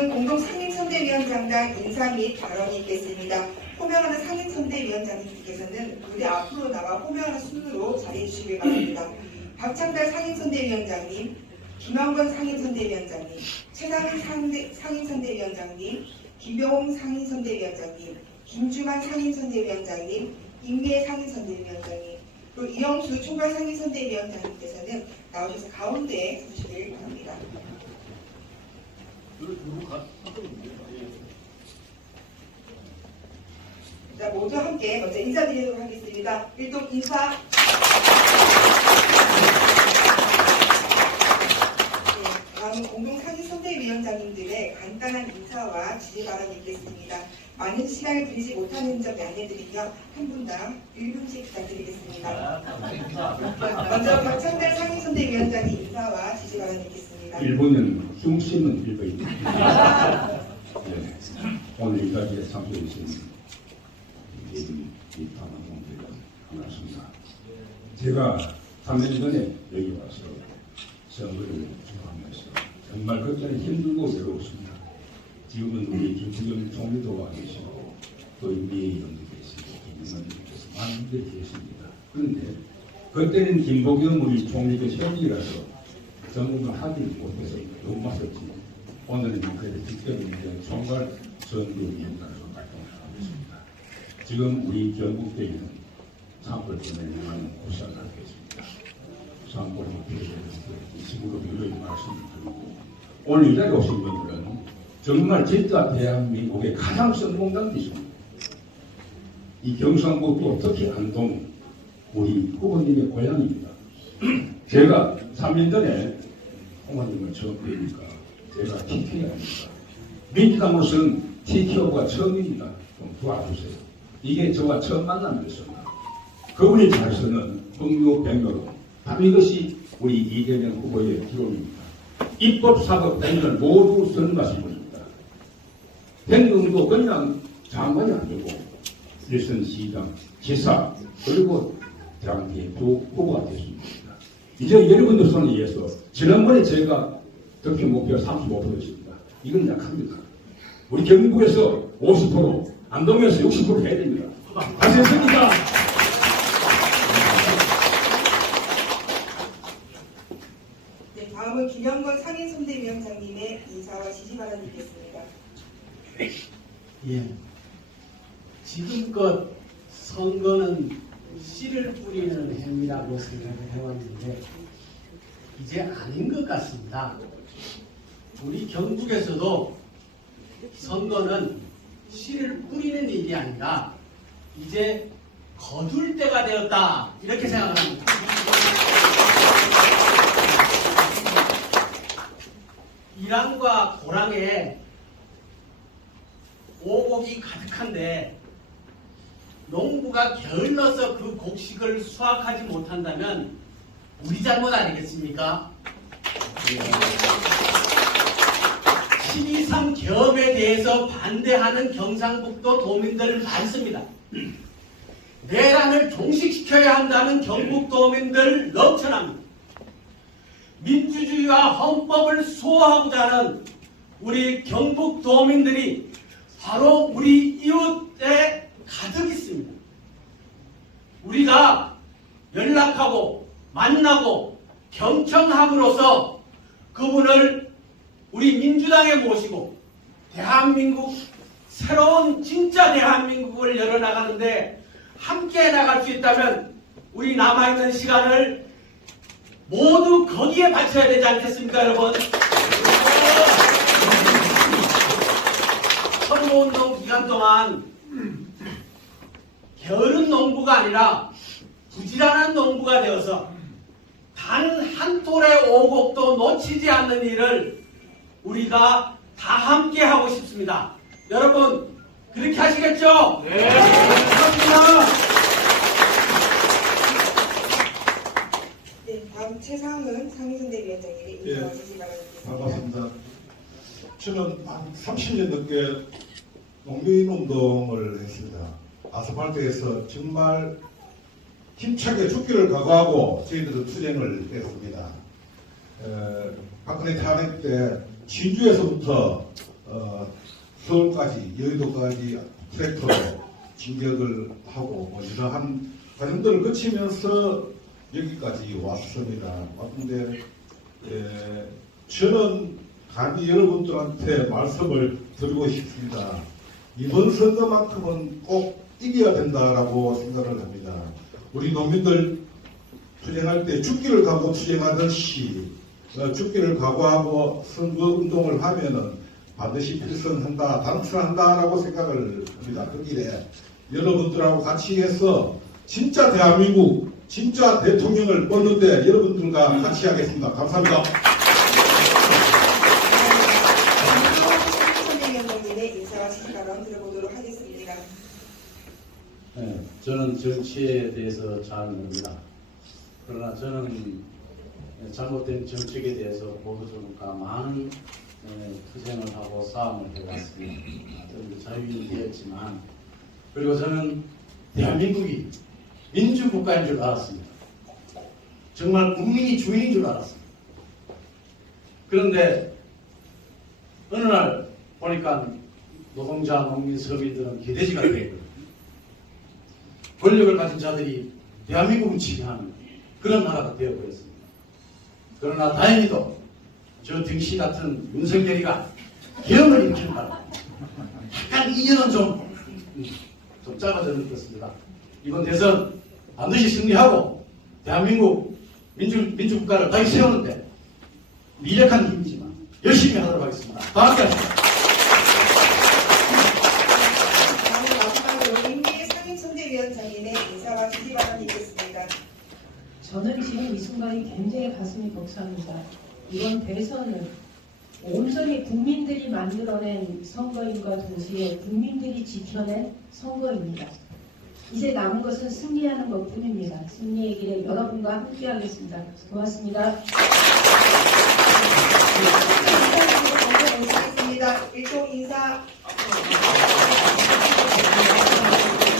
공동 상임선대위원장단 인사 및 발언이 있겠습니다. 호명하는 상임선대위원장님께서는 무대 앞으로 나와 호명하는 순으로 자리해 주시기 바랍니다. 박창달 상임선대위원장님, 김영건 상임선대위원장님, 상대- 상임선대위원장님, 김병홍 상임선대위원장님, 김주만 상임선대위원장님, 임미애 상임선대위원장님, 그리고 이영수 총괄 상임선대위원장님께서는 나오셔서 가운데에 서주시길 바랍니다. 자, 모두 함께 먼저 인사드리도록 하겠습니다. 일동 인사. 네, 다음은 공동 상임선대위원장님들의 간단한 인사와 지지 발언이 있겠습니다. 많은 시간을 드리지 못하는 점 양해드리며 한 분당 1분씩 부탁드리겠습니다. 먼저 박창달 상임선대위원장님 인사와 지지 발언이 있겠습니다. 일본은 숨 쉬는 일본입니다. 네. 오늘 이 자리에 참석해 주신 동지가 반갑습니다. 제가 3년 전에 여기 와서 선거를 주도하면서 정말 그때는 힘들고 외로웠습니다. 지금은 우리 김수겸 총리도 와 계시고 또 임미애 의원도 계시고 김의원님께서 많은 분들이 계십니다. 그런데 그때는 김복영 우리 총리가 현직이라서 전국을 하지 못해서 못 맞았지. 오늘은 그래도 직접 이제 총괄 선대위원장으로 활동을 하고 있습니다. 지금 우리 전국대회는 때문에 많은 고생을 하고 있습니다. 참고로 이 식으로 유료히 말씀을 드리고 오늘 이 자리에 오신 분들은 정말 진짜 대한민국의 가장 성공당이십니다. 이 경상북도 특히 안동 우리 후보님의 고향입니다. 제가 3년 전에 홍화님을 처음 뵈니까 제가 TK입니다. 민주당으로서는 TK가 처음입니다. 좀 도와주세요. 이게 저와 처음 만남이었습니다. 그분이 잘서는 흥유 백로로 바로 이것이 우리 이재명 후보의 기록입니다. 입법, 사법, 행정을 모두 선임하신 분입니다. 행정도 그냥 장관이 아니고 일선 시장, 지사, 그리고 당대표 후보가 됐습니다. 이제 여러분들 손에 의해서 지난번에 제가 득표 목표가 35%였습니다. 이건 약합니다. 우리 경북에서 50%, 안동에서 60% 해야 됩니다. 하셨습니까? 네, 다음은 김영건 상임선대위원장님의 인사와 지지 발언이 있겠습니다. 예. 지금껏 선거는 씨를 뿌리는 행위라고 생각을 해왔는데 이제 아닌 것 같습니다. 우리 경북에서도 선거는 씨를 뿌리는 일이 아니라 이제 거둘 때가 되었다 이렇게 생각을 합니다. 이랑과 고랑에 오곡이 가득한데 농부가 게을러서 그 곡식을 수확하지 못한다면 우리 잘못 아니겠습니까? 12.3 계엄에 대해서 반대하는 경상북도 도민들 많습니다. 내란을 종식시켜야 한다는 경북도민들 넘쳐납니다. 민주주의와 헌법을 수호하고자 하는 우리 경북도민들이 바로 우리 이웃에 가득 있습니다. 우리가 연락하고 만나고 경청함으로써 그분을 우리 민주당에 모시고 대한민국 새로운 진짜 대한민국을 열어나가는데 함께 나갈 수 있다면 우리 남아있는 시간을 모두 거기에 바쳐야 되지 않겠습니까 여러분? 선거운동 기간 동안 게으른 농부가 아니라 부지런한 농부가 되어서 단 한 톨의 오곡도 놓치지 않는 일을 우리가 다 함께 하고 싶습니다. 여러분 그렇게 하시겠죠? 네. 감사합니다. 네, 다음 최상은 상임선대위원장님의 인사와 예. 지지 발언이 있겠습니다. 반갑습니다. 저는 한 30년 넘게 농민 운동을 했습니다. 아스팔트에서 정말 힘차게 죽기를 각오하고 저희들은 투쟁을 했습니다. 에, 박근혜 탄핵 때 진주에서부터 어, 어, 서울까지 여의도까지 트랙터로 진격을 하고 뭐 이러한 과정들을 거치면서 여기까지 왔습니다. 왔는데 에, 저는 감히 여러분들한테 말씀을 드리고 싶습니다. 이번 선거만큼은 꼭 이겨야 된다라고 생각을 합니다. 우리 농민들 투쟁할 때 죽기를 각오 투쟁하듯이 어, 죽기를 각오하고 선거 운동을 하면은 반드시 필선한다, 당선한다라고 생각을 합니다. 그 길에 여러분들하고 같이 해서 진짜 대한민국, 진짜 대통령을 뽑는데 여러분들과 같이 하겠습니다. 감사합니다. 김성호 선대위원장님의 인사와 지지 발언 들어보도록 하겠습니다. 네, 저는 정치에 대해서 잘 모릅니다. 그러나 저는 잘못된 정책에 대해서 보수적과 많은 에, 투쟁을 하고 싸움을 해왔습니다. 저는 자유인이 되었지만 그리고 저는 대한민국이 민주국가인 줄 알았습니다. 정말 국민이 주인인 줄 알았습니다. 그런데 어느 날 보니까 노동자, 농민, 서민들은 개돼지가 되어있거든요. 권력을 가진 자들이 대한민국을 지배하는 그런 나라가 되어버렸습니다. 그러나 다행히도 저 등씨 같은 윤석열이가 일으키는 바람에 약간 이년은 좀, 음, 좀 작아졌는 것 같습니다. 이번 대선 반드시 승리하고 대한민국 민주, 민주국가를 다시 세우는데 미력한 힘이지만 열심히 하도록 하겠습니다. 다 함께 하십시오. 다음 마지막으로 임기의 상임선대위원장님의 인사와 지지 발언이 있겠습니다. 저는 지금 이 순간이 굉장히 가슴이 벅찹니다. 이번 대선은 온전히 국민들이 만들어낸 선거인과 동시에 국민들이 지켜낸 선거입니다. 이제 남은 것은 승리하는 것 뿐입니다. 승리의 길에 여러분과 함께 하겠습니다. 고맙습니다.